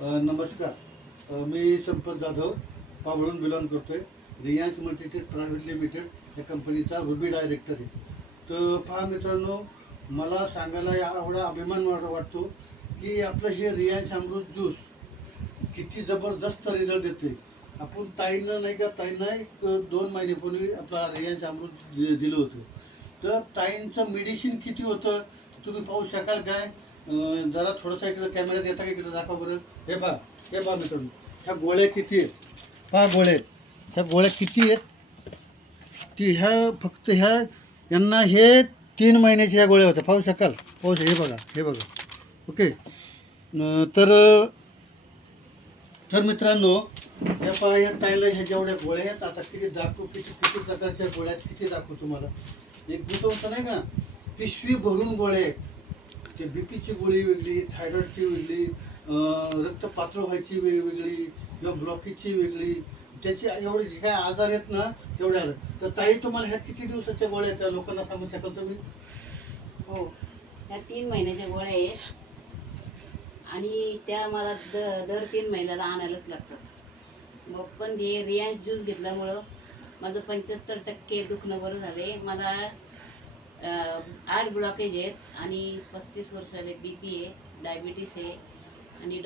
नमस्कार. मी संपत जाधव पाबळून बिलॉंग करतो आहे. रिलायन्स मल्टीटेक प्रायव्हेट लिमिटेड या कंपनीचा रुबी डायरेक्टर आहे. तर पहा मित्रांनो, मला सांगायला एवढा अभिमान वाटतो की आपलं हे रिलायन्स अमृत ज्यूस किती जबरदस्त रिझल्ट देते. आपण ताईनं नाही का, ताईनं एक 2 महिन्यापूर्वी आपला रिलायन्स अमृत दिलं होतं. तर ताईंचं मेडिसिन किती होतं तुम्ही पाहू शकाल काय? जरा थोडंसं इकडं कॅमेऱ्यात येता का, इकडे दाखवा बरं. हे पहा मित्रांनो, ह्या गोळ्या किती आहेत पहा. गोळ्या आहेत, ह्या गोळ्या किती आहेत ती फक्त यांना हे 3 महिन्याच्या ह्या गोळ्या होत्या. पाहू शकाल, हे बघा, हे बघा. ओके. तर तर मित्रांनो, ह्या पहा, ह्या ताईला ह्या जेवढ्या गोळ्या आहेत, आता किती दाखवू, किती किती प्रकारच्या गोळ्या आहेत, किती दाखवू तुम्हाला. एक दुसरं होतं नाही का, पिशवी भरून गोळ्या आहेत. ते बीपीची गोळी वेगळी, थायरॉइडची वेगळी, रक्त पातळ व्हायची वेगळी, किंवा ब्लॉकेजची वेगळी. त्याचे एवढे जे काय आजार आहेत ना, तेवढे आले. तर ताई, तुम्हाला ह्या किती दिवसाच्या गोळ्या त्या लोकांना सांगू शकाल तुम्ही? हो, ह्या 3 महिन्याच्या गोळ्या आहेत आणि त्या मला दर 3 महिन्याला आणायलाच लागतात. मग पण हे रिलायन्स ज्यूस घेतल्यामुळं माझं 75% दुखणं बरं झाले. मला 8 ब्लॉकेज आहेत आणि 35 वर्षाले BP आहे, डायबिटीस आहे आणि